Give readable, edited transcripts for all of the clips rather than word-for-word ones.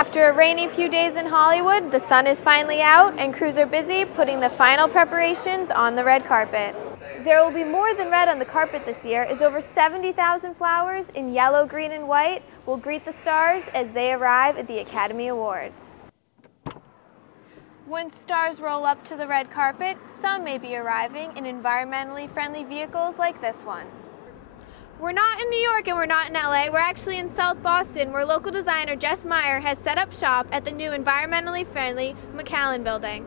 After a rainy few days in Hollywood, the sun is finally out and crews are busy putting the final preparations on the red carpet. There will be more than red on the carpet this year, as over 70,000 flowers in yellow, green, and white will greet the stars as they arrive at the Academy Awards. When stars roll up to the red carpet, some may be arriving in environmentally friendly vehicles like this one. We're not in New York and we're not in LA, we're actually in South Boston, where local designer Jess Meyer has set up shop at the new environmentally friendly McAllen building.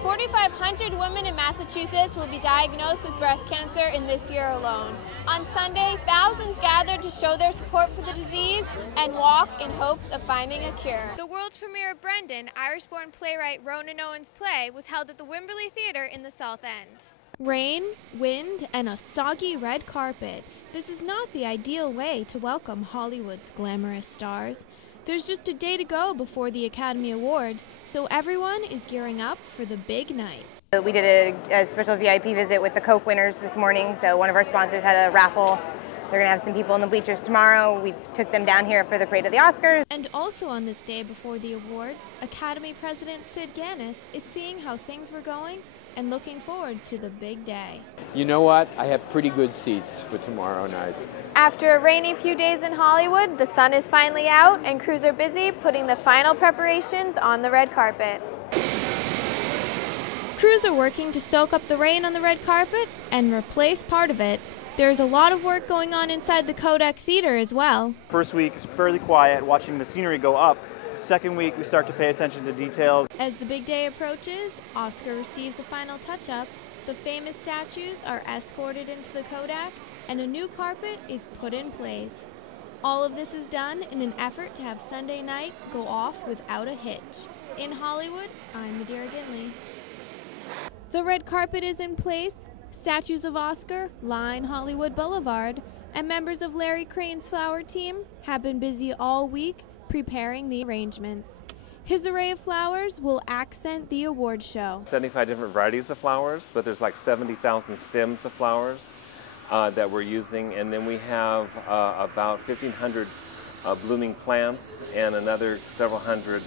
4,500 women in Massachusetts will be diagnosed with breast cancer in this year alone. On Sunday, thousands gathered to show their support for the disease and walk in hopes of finding a cure. The world's premiere of Brendan, Irish-born playwright Ronan Owen's play, was held at the Wimberley Theatre in the South End. Rain, wind, and a soggy red carpet. This is not the ideal way to welcome Hollywood's glamorous stars. There's just a day to go before the Academy Awards, so everyone is gearing up for the big night. We did a special VIP visit with the Coke winners this morning, so one of our sponsors had a raffle. They're going to have some people in the bleachers tomorrow. We took them down here for the parade of the Oscars. And also on this day before the awards, Academy President Sid Ganis is seeing how things were going and looking forward to the big day. You know what? I have pretty good seats for tomorrow night. After a rainy few days in Hollywood, the sun is finally out and crews are busy putting the final preparations on the red carpet. Crews are working to soak up the rain on the red carpet and replace part of it. There's a lot of work going on inside the Kodak Theater as well. First week is fairly quiet, watching the scenery go up. Second week, we start to pay attention to details. As the big day approaches, Oscar receives the final touch-up. The famous statues are escorted into the Kodak, and a new carpet is put in place. All of this is done in an effort to have Sunday night go off without a hitch. In Hollywood, I'm Madeira Ginley. The red carpet is in place, statues of Oscar line Hollywood Boulevard, and members of Larry Crane's flower team have been busy all week preparing the arrangements. His array of flowers will accent the award show. 75 different varieties of flowers, but there's like 70,000 stems of flowers that we're using, and then we have about 1,500 blooming plants and another several hundred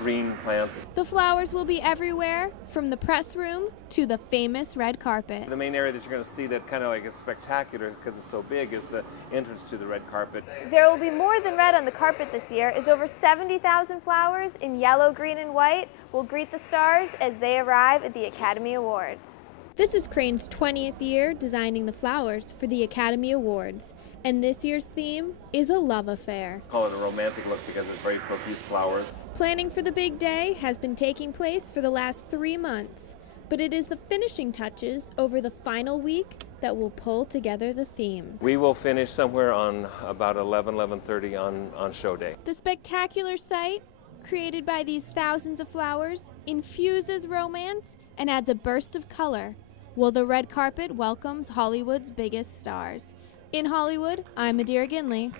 green plants. The flowers will be everywhere, from the press room to the famous red carpet. The main area that you're going to see that kind of like is spectacular because it's so big is the entrance to the red carpet. There will be more than red on the carpet this year, as over 70,000 flowers in yellow, green, and white will greet the stars as they arrive at the Academy Awards. This is Crane's 20th year designing the flowers for the Academy Awards, and this year's theme is a love affair. Call it a romantic look because it's very profuse flowers. Planning for the big day has been taking place for the last 3 months, but it is the finishing touches over the final week that will pull together the theme. We will finish somewhere on about 11:30 on show day. The spectacular sight, created by these thousands of flowers, infuses romance and adds a burst of color, while the red carpet welcomes Hollywood's biggest stars. In Hollywood, I'm Madeira Ginley.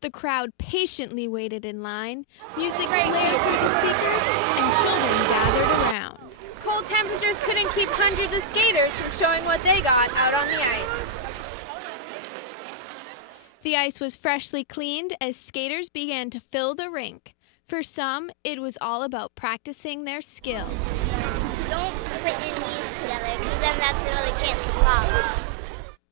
The crowd patiently waited in line, music blared through the speakers, and children gathered around. Cold temperatures couldn't keep hundreds of skaters from showing what they got out on the ice. The ice was freshly cleaned as skaters began to fill the rink. For some, it was all about practicing their skill. Don't put your knees together, because then that's another chance to fall.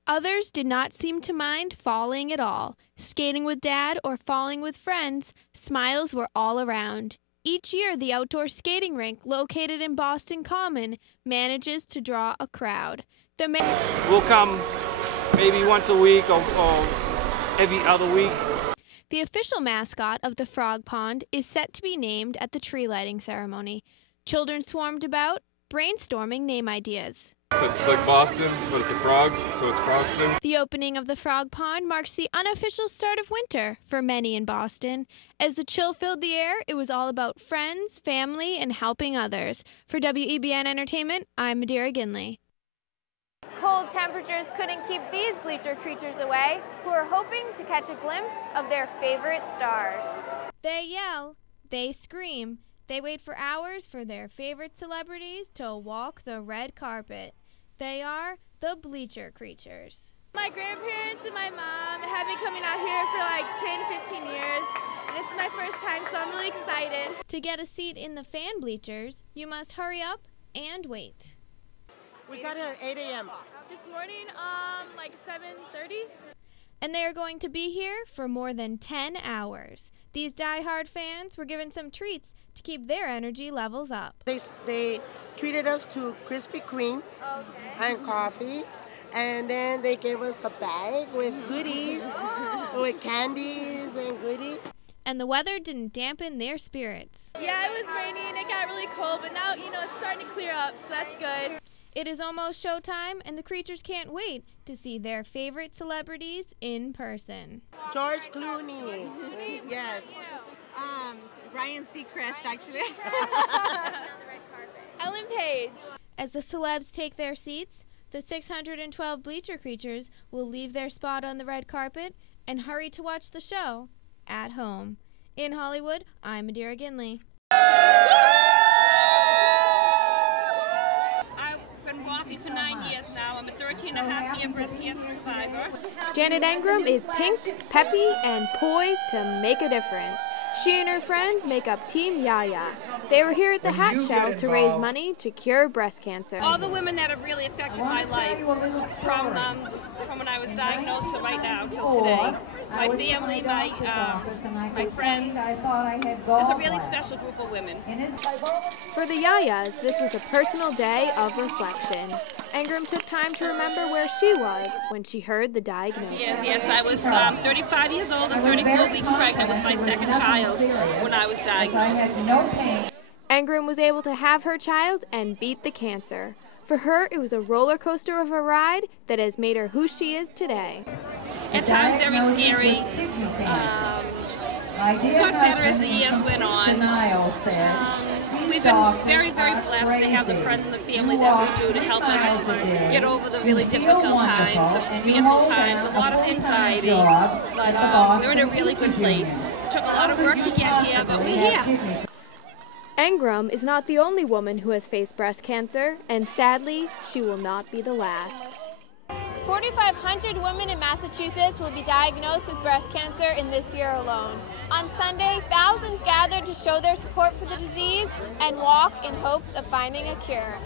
Others did not seem to mind falling at all. Skating with dad or falling with friends, smiles were all around. Each year, the outdoor skating rink located in Boston Common manages to draw a crowd. We'll come maybe once a week or every other week. The official mascot of the Frog Pond is set to be named at the tree lighting ceremony. Children swarmed about, brainstorming name ideas. It's like Boston, but it's a frog, so it's Frogston. The opening of the Frog Pond marks the unofficial start of winter for many in Boston. As the chill filled the air, it was all about friends, family, and helping others. For WEBN Entertainment, I'm Madeira Ginley. Cold temperatures couldn't keep these bleacher creatures away, who are hoping to catch a glimpse of their favorite stars. They yell, they scream, they wait for hours for their favorite celebrities to walk the red carpet. They are the bleacher creatures. My grandparents and my mom have been coming out here for like 10 to 15 years, and this is my first time, so I'm really excited. To get a seat in the fan bleachers, you must hurry up and wait. We got here at 8 a.m. This morning, like 7:30. And they are going to be here for more than 10 hours. These die-hard fans were given some treats to keep their energy levels up. They treated us to Krispy Kremes and coffee, and then they gave us a bag with goodies, with candies and goodies. And the weather didn't dampen their spirits. Yeah, it was raining, it got really cold, but now, it's starting to clear up, so that's good. It is almost showtime, and the creatures can't wait to see their favorite celebrities in person. George Clooney. Yes. Ryan Seacrest, actually. Ellen Page. As the celebs take their seats, the 612 bleacher creatures will leave their spot on the red carpet and hurry to watch the show at home. In Hollywood, I'm Madeira Ginley. Been walking for 9 years now. I'm a 13-and-a-half-year breast cancer survivor. Janet Ingram is pink, peppy, and poised to make a difference. She and her friends make up Team Yaya. They were here at the Hat Show to raise money to cure breast cancer. All the women that have really affected my life, from when I was diagnosed to right now till today, my family, my friends, there's a really special group of women. For the Yayas, this was a personal day of reflection. Ingram took time to remember where she was when she heard the diagnosis. Yes, I was 35 years old and 34 weeks pregnant with my second child when I was diagnosed. Ingram was able to have her child and beat the cancer. For her, it was a roller coaster of a ride that has made her who she is today. At times very scary, got better as the years went on. We've been very, very blessed to have the friends and the family that we do to help us get over the really difficult times, the fearful times, a lot of anxiety, but we're in a really good place. Took a lot of work to get here, but we're here. Ingram is not the only woman who has faced breast cancer, and sadly, she will not be the last. 4,500 women in Massachusetts will be diagnosed with breast cancer in this year alone. On Sunday, thousands gathered to show their support for the disease and walk in hopes of finding a cure.